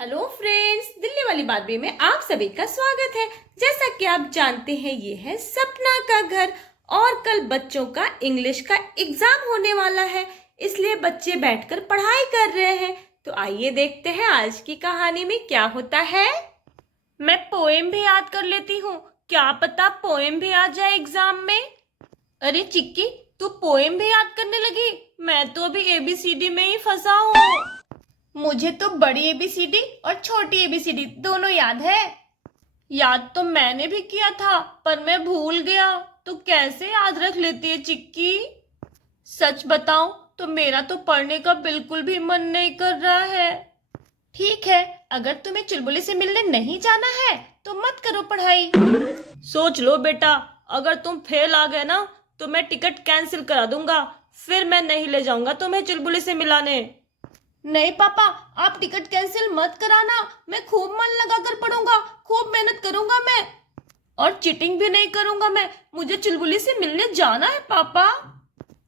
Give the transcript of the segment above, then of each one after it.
Hello friends, Delhi वाली बात में आप सभी का स्वागत है। जैसा कि आप जानते हैं, ये है सपना का घर और कल बच्चों का इंग्लिश का एग्जाम होने वाला है, इसलिए बच्चे बैठकर पढ़ाई कर रहे हैं। तो आइए देखते हैं आज की कहानी में क्या होता है। मैं पोएम भी याद कर लेती हूँ, क्या पता पोएम भी आ जाए एग्जाम में। अरे चिक्की, तू पोएम भी याद करने लगी? मैं तो अभी ABCD में ही फंसा हूँ। मुझे तो बड़ी ABCD और छोटी ABCD दोनों याद है। याद तो मैंने भी किया था, पर मैं भूल गया। तो कैसे याद रख लेती है चिक्की? सच बताऊं तो मेरा तो पढ़ने का बिल्कुल भी मन नहीं कर रहा है। ठीक है, अगर तुम्हें चुलबुली से मिलने नहीं जाना है तो मत करो पढ़ाई। सोच लो बेटा, अगर तुम फेल आ गए ना तो मैं टिकट कैंसिल करा दूंगा, फिर मैं नहीं ले जाऊंगा तुम्हें चुलबुली से मिलाने। नहीं पापा, आप टिकट कैंसिल मत कराना। मैं खूब मन लगाकर पढ़ूंगा, खूब मेहनत करूंगा मैं, और चीटिंग भी नहीं करूंगा मैं। मुझे चुलबुली से मिलने जाना है पापा।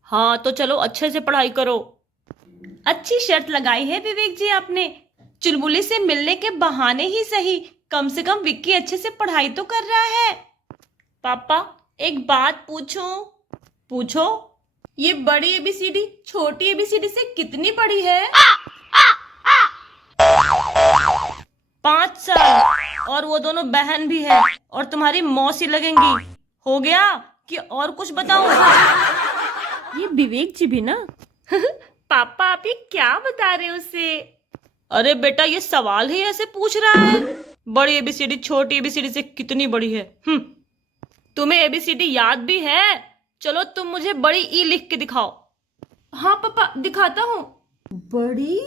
हाँ तो चलो अच्छे से पढ़ाई करो। अच्छी शर्त लगाई है विवेक जी आपने। चुलबुली से मिलने के बहाने ही सही, कम से कम विक्की अच्छे से पढ़ाई तो कर रहा है। पापा एक बात पूछूं? पूछो। ये बड़ी ABCD छोटी ABCD से कितनी बड़ी है? 5 साल, और वो दोनों बहन भी है और तुम्हारी मौसी लगेंगी। हो गया कि और कुछ बताऊं? ये विवेक जी भी ना। पापा आप ये क्या बता रहे हो उसे? अरे बेटा, ये सवाल ही ऐसे पूछ रहा है। बड़ी ABCD छोटी ABCD से कितनी बड़ी है? तुम्हें ABCD याद भी है? चलो तुम मुझे बड़ी ई लिख के दिखाओ। हाँ पापा, दिखाता हूँ। बड़ी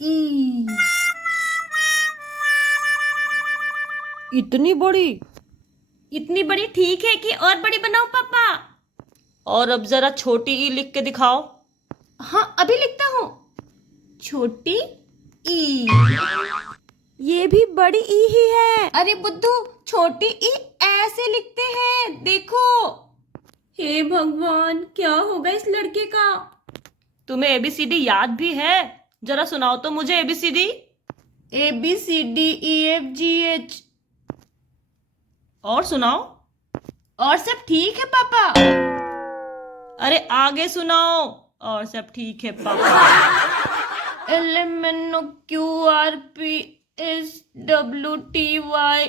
ई। इतनी बड़ी? इतनी बड़ी ठीक है कि और बड़ी बनाओ पापा? और अब जरा छोटी ई लिख के दिखाओ। हाँ अभी लिखता हूँ। छोटी ई। ये भी बड़ी ई ही है। अरे बुद्धू, छोटी ई ऐसे लिखते हैं, देखो। हे भगवान, क्या होगा इस लड़के का? तुम्हें ABCD याद भी है? जरा सुनाओ तो मुझे ABCD। ABCDEFGH। और सुनाओ। और सब ठीक है पापा। अरे आगे सुनाओ। और सब ठीक है पापा। LMNOQRPSWTY।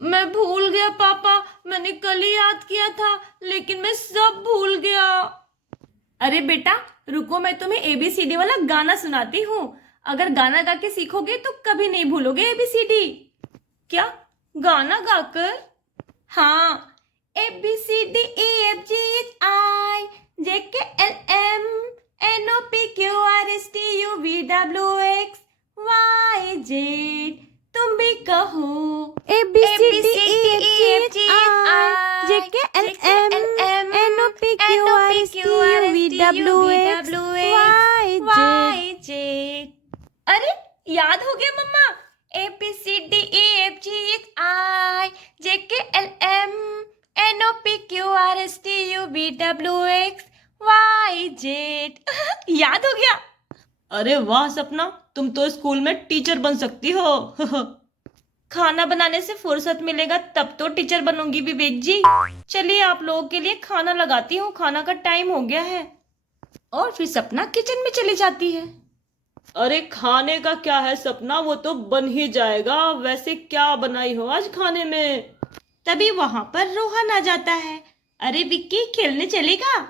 मैं भूल गया पापा, मैंने कल ही याद किया था, लेकिन मैं सब भूल गया। अरे बेटा रुको, मैं तुम्हें ABCD वाला गाना सुनाती हूँ। अगर गाना गा के सीखोगे तो कभी नहीं भूलोगे ABCD। क्या गाना गाकर? हाँ। ABCDEFGHIJKLMNOPQRSTUVWXYZ। तुम भी कहो। ABCDEFGHIJKLMNOPQRSTUVWXYZ। अरे याद हो गया मम्मा। ABCDEFGHIJKLMNOPQRSTUVWXYZ। याद हो गया? अरे वाह सपना, तुम तो स्कूल में टीचर बन सकती हो। खाना बनाने से फुर्सत मिलेगा तब तो टीचर बनूंगी विवेक जी। चलिए आप लोगों के लिए खाना लगाती हूँ, खाना का टाइम हो गया है। और फिर सपना किचन में चली जाती है। अरे खाने का क्या है सपना, वो तो बन ही जाएगा। वैसे क्या बनाई हो आज खाने में? तभी वहां पर रोहन आ जाता है। अरे विक्की, खेलने चलेगा?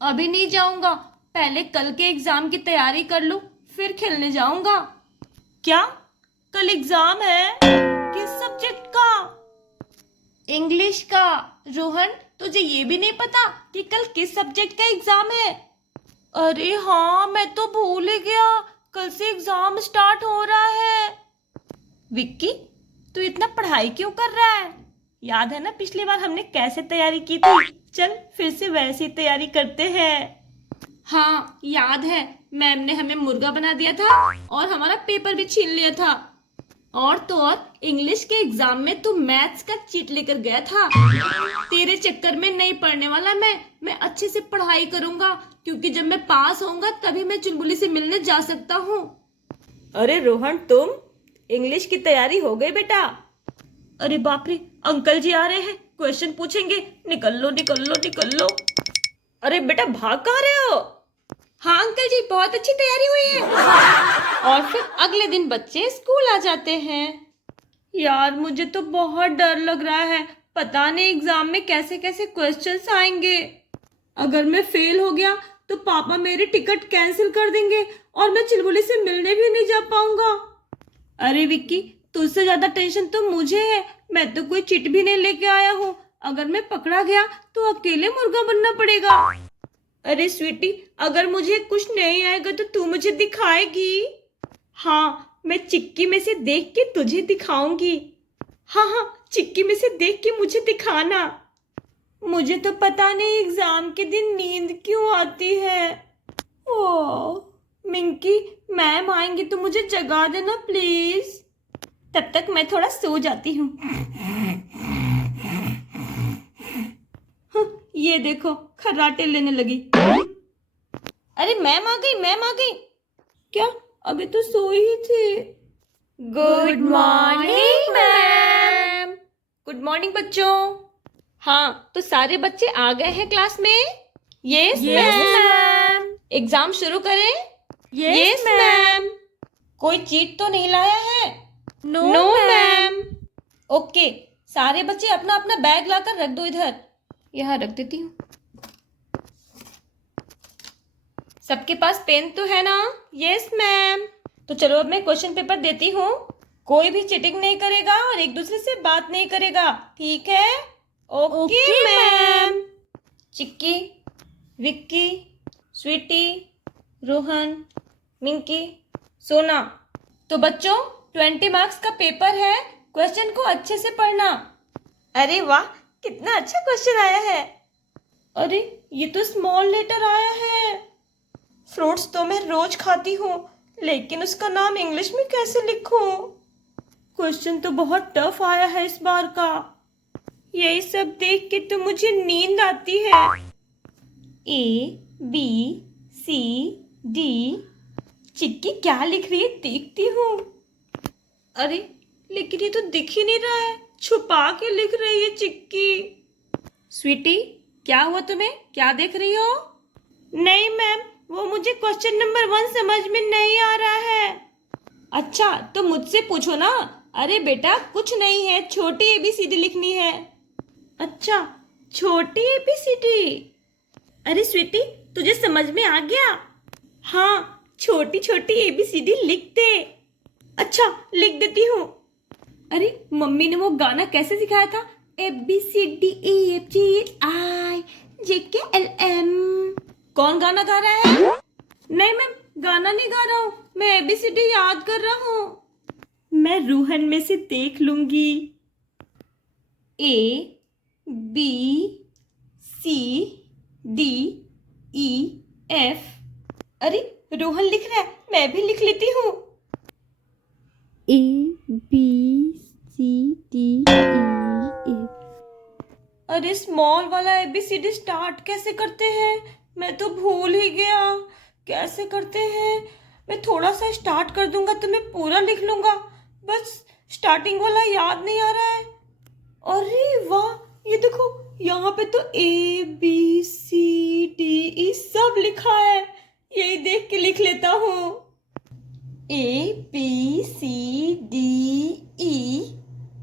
अभी नहीं जाऊंगा, पहले कल के एग्जाम की तैयारी कर लूं, फिर खेलने जाऊंगा। क्या कल एग्जाम है? किस सब्जेक्ट का? इंग्लिश का। रोहन, तुझे ये भी नहीं पता कि कल किस सब्जेक्ट का एग्जाम है? अरे हाँ, मैं तो भूल ही गया, कल से एग्जाम स्टार्ट हो रहा है। विक्की, तू इतना पढ़ाई क्यों कर रहा है? याद है ना पिछली बार हमने कैसे तैयारी की थी? चल फिर से वैसी तैयारी करते हैं। हाँ याद है, मैम ने हमें मुर्गा बना दिया था और हमारा पेपर भी छीन लिया था। और तो और इंग्लिश के एग्जाम में तू मैथ्स का चीट लेकर गया था। तेरे चक्कर में नहीं पढ़ने वाला मैं अच्छे से पढ़ाई करूंगा, क्योंकि जब मैं पास होऊंगा तभी मैं चुलबुली से मिलने जा सकता हूँ। अरे रोहन, तुम? इंग्लिश की तैयारी हो गई बेटा? अरे बाप रे, अंकल जी आ रहे हैं, क्वेश्चन पूछेंगे। निकल लो निकल लो निकल लो। अरे बेटा, भाग कहाँ रहे हो? हाँ अंकल जी, बहुत अच्छी तैयारी हुई है। और फिर अगले दिन बच्चे स्कूल आ जाते हैं। यार मुझे तो बहुत डर लग रहा है, पता नहीं एग्जाम में कैसे कैसे क्वेश्चंस आएंगे। अगर मैं फेल हो गया तो पापा मेरी टिकट कैंसिल कर देंगे और मैं चिलबुली से मिलने भी नहीं जा पाऊंगा। अरे विक्की, तुझसे ज्यादा टेंशन तो मुझे है। मैं तो कोई चिट भी नहीं लेके आया हूँ। अगर मैं पकड़ा गया तो अकेले मुर्गा बनना पड़ेगा। अरे स्वीटी, अगर मुझे कुछ नहीं आएगा तो तू मुझे दिखाएगी? हाँ, मैं चिक्की में से देख के तुझे दिखाऊंगी। हाँ हाँ, चिक्की में से देख के मुझे दिखाना। मुझे तो पता नहीं एग्जाम के दिन नींद क्यों आती है। ओह मिंकी, मैम आएंगी तो मुझे जगा देना प्लीज। तब तक मैं थोड़ा सो जाती हूँ। ये देखो, खर्राटे लेने लगी। अरे मैम आ गई, मैम आ गई। क्या? अभी तो सोई ही थी। Good morning ma'am. Good morning बच्चों। हाँ, तो सारे बच्चे आ गए हैं क्लास में? Yes ma'am. एग्जाम शुरू करें? Yes ma'am. कोई चीट तो नहीं लाया है? No ma'am. ओके, सारे बच्चे अपना अपना बैग लाकर रख दो इधर। यहाँ रख देती हूँ। सबके पास पेन तो है ना? Yes ma'am. तो चलो अब मैं क्वेश्चन पेपर देती हूँ। कोई भी चीटिंग नहीं करेगा और एक दूसरे से बात नहीं करेगा, ठीक है? Okay ma'am. चिक्की, विक्की, स्वीटी, रोहन, मिंकी, सोना। तो बच्चों, 20 मार्क्स का पेपर है, क्वेश्चन को अच्छे से पढ़ना। अरे वाह, कितना अच्छा क्वेश्चन आया है। अरे ये तो स्मॉल लेटर आया है। फ्रूट्स तो मैं रोज खाती हूँ, लेकिन उसका नाम इंग्लिश में कैसे लिखूं? क्वेश्चन तो बहुत टफ आया है इस बार का। यही सब देख के तो मुझे नींद आती है। A B C D। चिक्की क्या लिख रही है देखती हूँ। अरे लेकिन ये तो दिख ही नहीं रहा है, छुपा के लिख रही है चिक्की। स्वीटी, क्या हुआ तुम्हें? क्या देख रही हो? नहीं मैम, वो मुझे क्वेश्चन नंबर 1 समझ में नहीं आ रहा है। अच्छा, तो मुझसे पूछो ना। अरे बेटा कुछ नहीं है, छोटी ABCD लिखनी है। अच्छा, छोटी ABCD। अरे स्वीटी, तुझे समझ में आ गया? हाँ, छोटी छोटी ABCD लिख दे। अच्छा, लिख देती हूँ। अरे मम्मी ने वो गाना कैसे सिखाया था? ABCDEFGHIJKLM। कौन गाना गा रहा है? नहीं मैम, गाना नहीं गा रहा हूँ, मैं ABCD याद कर रहा हूँ। मैं रूहन में से देख लूंगी। ABCDEF। अरे रोहन लिख रहा है, मैं भी लिख लेती हूँ। ABCDEF। अरे स्मॉल वाला ABCD स्टार्ट कैसे करते हैं? मैं तो भूल ही गया, कैसे करते हैं? मैं थोड़ा सा स्टार्ट कर दूंगा तो मैं पूरा लिख लूंगा, बस स्टार्टिंग वाला याद नहीं आ रहा है। अरे वाह, ये देखो, यहाँ पे तो ABCDE सब लिखा है। यही देख के लिख लेता हूँ। ABCDE।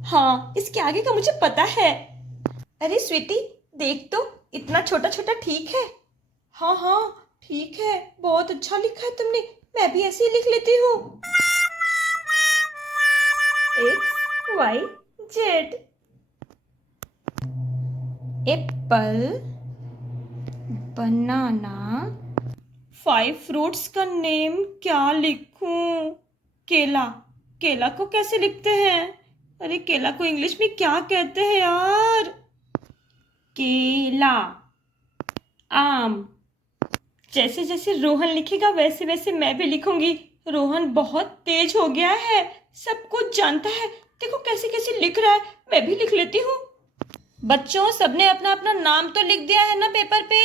हाँ, इसके आगे का मुझे पता है। अरे स्वीटी, देख तो, इतना छोटा छोटा ठीक है? हाँ हाँ ठीक है, बहुत अच्छा लिखा है तुमने, मैं भी ऐसे ही लिख लेती हूँ। XYZ। एप्पल, बनाना। 5 फ्रूट्स का नेम क्या लिखूं? केला, केला को कैसे लिखते हैं? अरे केला को इंग्लिश में क्या कहते हैं यार? केला। आम। जैसे जैसे रोहन लिखेगा वैसे वैसे मैं भी लिखूंगी। रोहन बहुत तेज हो गया है, सब कुछ जानता है, देखो कैसे कैसे लिख रहा है, मैं भी लिख लेती हूँ। बच्चों, सबने अपना अपना नाम तो लिख दिया है ना पेपर पे?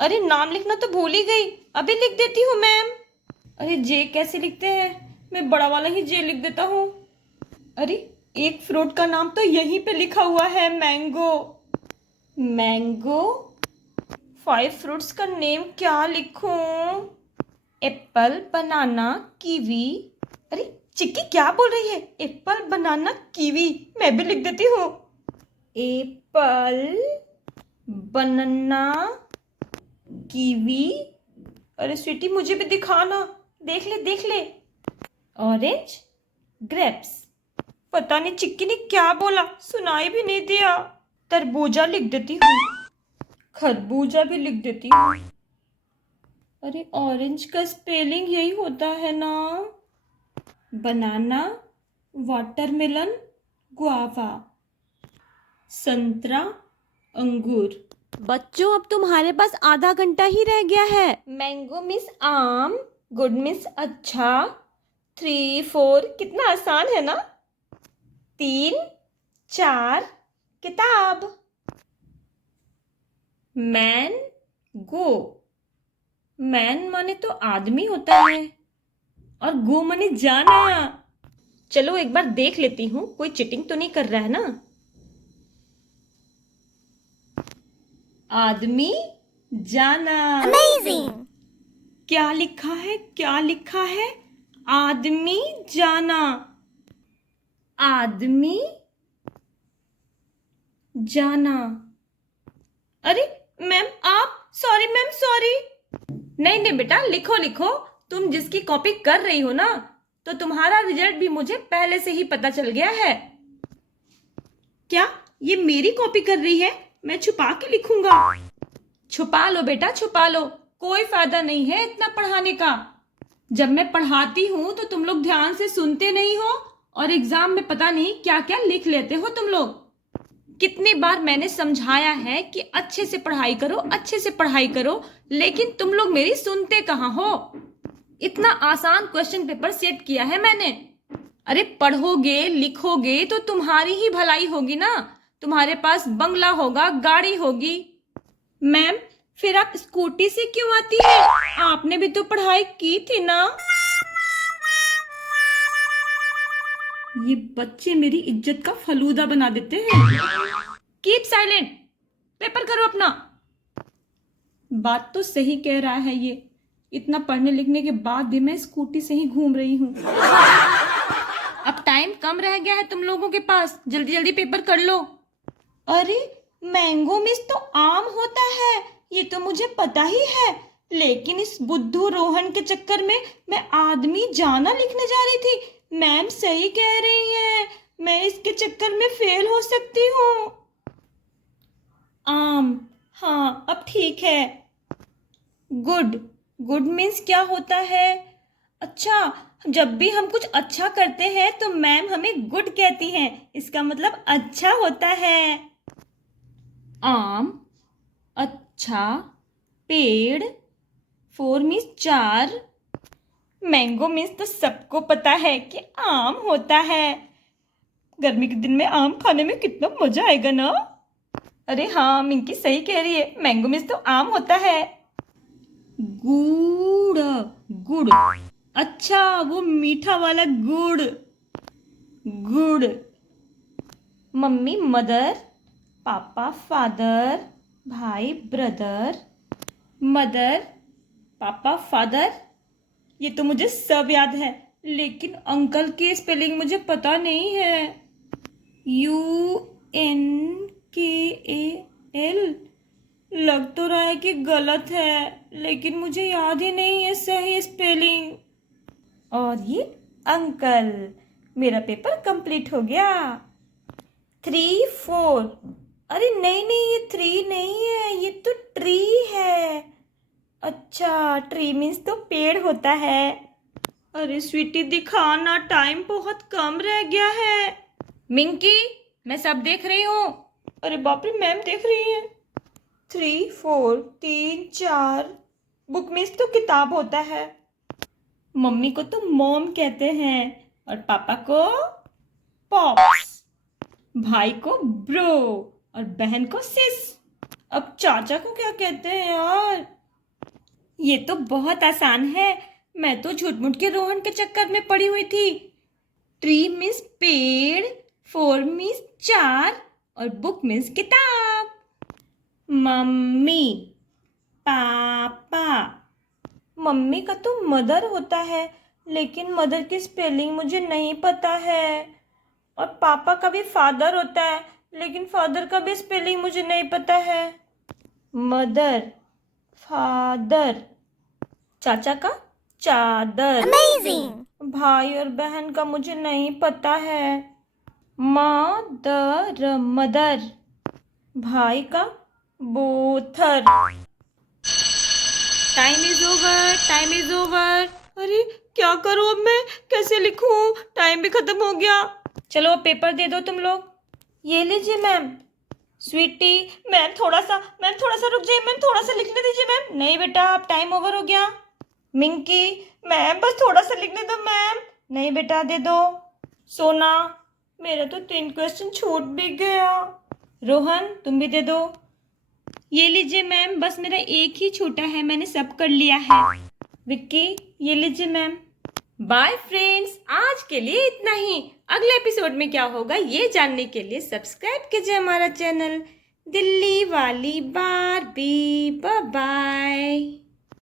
अरे नाम लिखना तो भूल ही गई, अभी लिख देती हूँ मैम। अरे जे कैसे लिखते हैं? मैं बड़ा वाला ही जे लिख देता हूँ। अरे एक फ्रूट का नाम तो यहीं पे लिखा हुआ है, मैंगो। मैंगो। 5 फ्रूट्स का नेम क्या लिखूं? एप्पल, बनाना, कीवी। अरे चिक्की क्या बोल रही है? एप्पल, बनाना, कीवी। मैं भी लिख देती हूँ। एप्पल, बनाना, कीवी। अरे स्वीटी मुझे भी दिखाना, देख ले देख ले। Orange, grapes. पता नहीं चिक्की ने क्या बोला, सुनाई भी नहीं दिया। तरबूजा लिख देती हूँ, खरबूजा भी लिख देती हूँ। अरे ऑरेंज का स्पेलिंग यही होता है ना? बनाना, वाटरमेलन, गुआवा। संतरा, अंगूर। बच्चों अब तुम्हारे पास आधा घंटा ही रह गया है। मैंगो मिस आम, गुड मिस अच्छा, 3 4 कितना आसान है ना? 3 4 किताब। मैन गो। मैन माने तो आदमी होता है और गो माने जाना। चलो एक बार देख लेती हूँ कोई चीटिंग तो नहीं कर रहा है ना। आदमी, जाना। Amazing! क्या लिखा है, क्या लिखा है? आदमी, जाना। आदमी, जाना। अरे मैम आप, सॉरी मैम सॉरी। नहीं नहीं बेटा, लिखो लिखो। तुम जिसकी कॉपी कर रही हो ना, तो तुम्हारा रिजल्ट भी मुझे पहले से ही पता चल गया है। क्या ये मेरी कॉपी कर रही है? मैं छुपा के लिखूंगा। छुपा लो बेटा छुपा लो, कोई फायदा नहीं है इतना पढ़ाने का। जब मैं पढ़ाती हूं तो तुम लोग ध्यान से सुनते नहीं हो और एग्जाम में पता नहीं क्या क्या लिख लेते हो तुम लोग। कितनी बार मैंने समझाया है कि अच्छे से पढ़ाई करो, अच्छे से पढ़ाई करो, लेकिन तुम लोग मेरी सुनते कहाँ हो। इतना आसान क्वेश्चन पेपर सेट किया है मैंने। अरे पढ़ोगे लिखोगे तो तुम्हारी ही भलाई होगी ना। तुम्हारे पास बंगला होगा, गाड़ी होगी। मैम फिर आप स्कूटी से क्यों आती है? आपने भी तो पढ़ाई की थी ना। ये बच्चे मेरी इज्जत का फलूदा बना देते हैं। कीप साइलेंट, पेपर करो अपना। बात तो सही कह रहा है ये, इतना पढ़ने लिखने के बाद भी मैं स्कूटी से ही घूम रही हूँ। अब टाइम कम रह गया है तुम लोगों के पास, जल्दी जल्दी पेपर कर लो। अरे मैंगो मिस तो आम होता है, ये तो मुझे पता ही है, लेकिन इस बुद्धू रोहन के चक्कर में मैं आदमी जाना लिखने जा रही थी। मैम सही कह रही है, मैं इसके चक्कर में फेल हो सकती हूँ। आम, हाँ अब ठीक है। गुड, गुड मीन्स क्या होता है? अच्छा, जब भी हम कुछ अच्छा करते हैं तो मैम हमें गुड कहती हैं, इसका मतलब अच्छा होता है। आम, अच्छा, पेड़, 4 मीन्स 4। मैंगो मीन्स तो सबको पता है कि आम होता है। गर्मी के दिन में आम खाने में कितना मजा आएगा ना। अरे हाँ मिंकी सही कह रही है, मैंगो मीन्स तो आम होता है। गुड़, गुड़, अच्छा वो मीठा वाला गुड़। गुड़। मम्मी मदर, पापा फादर, भाई ब्रदर। मदर, पापा फादर, ये तो मुझे सब याद है, लेकिन अंकल की स्पेलिंग मुझे पता नहीं है। UNKAL। लग तो रहा है कि गलत है, लेकिन मुझे याद ही नहीं है सही स्पेलिंग। और ये अंकल। मेरा पेपर कंप्लीट हो गया। 3 4। अरे नहीं नहीं, ये 3 नहीं है, ये तो ट्री है। अच्छा ट्री मीन्स तो पेड़ होता है। अरे स्वीटी दिखाना, टाइम बहुत कम रह गया है। मिंकी मैं सब देख रही हूँ। अरे बाप रे मैम देख रही है। 3 4 3 4। बुक मीन्स तो किताब होता है। मम्मी को तो मॉम कहते हैं और पापा को पॉप्स, भाई को ब्रो और बहन को सिस। अब चाचा को क्या कहते हैं यार? ये तो बहुत आसान है, मैं तो झूठ मूठ के रोहन के चक्कर में पड़ी हुई थी। 3 मीन्स पेड़, 4 मीन्स 4 और बुक मीन्स किताब। मम्मी, पापा। मम्मी का तो मदर होता है, लेकिन मदर की स्पेलिंग मुझे नहीं पता है। और पापा का भी फादर होता है, लेकिन फादर का भी स्पेलिंग मुझे नहीं पता है। Mother, father. चाचा का चादर। Amazing! भाई और बहन का मुझे नहीं पता है। Mother, mother. भाई का बोथर। Time is over, time is over. अरे क्या करूं अब मैं, कैसे लिखूं? टाइम भी खत्म हो गया। चलो पेपर दे दो तुम लोग। ये लीजिए मैम। स्वीटी, मैम थोड़ा सा रुक जाइए मैम, थोड़ा सा लिखने दीजिए मैम। नहीं बेटा, अब टाइम ओवर हो गया। मिंकी, मैम बस थोड़ा सा लिखने दो मैम। नहीं बेटा, दे दो। सोना, मेरा तो 3 क्वेश्चन छूट भी गया। रोहन, तुम भी दे दो। ये लीजिए मैम, बस मेरा एक ही छूटा है, मैंने सब कर लिया है। विक्की, ये लीजिए मैम। बाय फ्रेंड्स, आज के लिए इतना ही। अगले एपिसोड में क्या होगा ये जानने के लिए सब्सक्राइब कीजिए हमारा चैनल दिल्ली वाली बारबी। Bye bye.